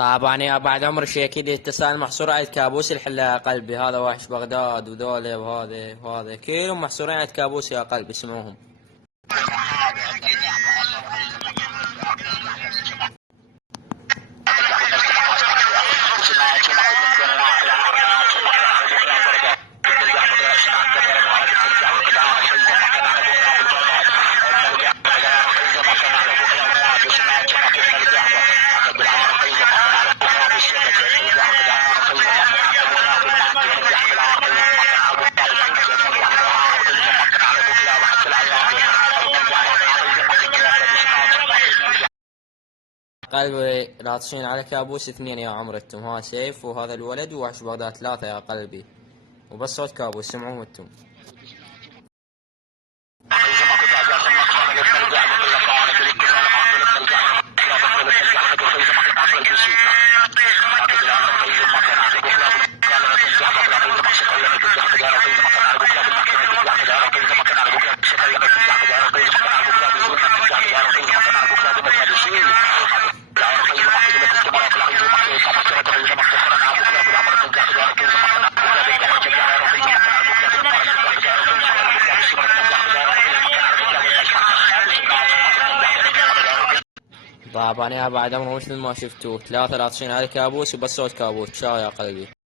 طبعا يا بعد عمر شي اكيد اتصال مع سرعة كابوس الحلا يا قلبي. هذا وحش بغداد وذولا وهذا كلهم محصورين على كابوس يا قلبي اسمعوهم. قلبي لاطشين على كابوس اثنين يا عمر انتم. ها سيف وهذا الولد ووحش بغداد ثلاثة يا قلبي. وبس صوت كابوس سمعوهم انتم. طبعا يا بعد عمر مثل ما شفتوا ثلاثة لاطشين على كابوس وبس صوت كابوس. شاو يا قلبي.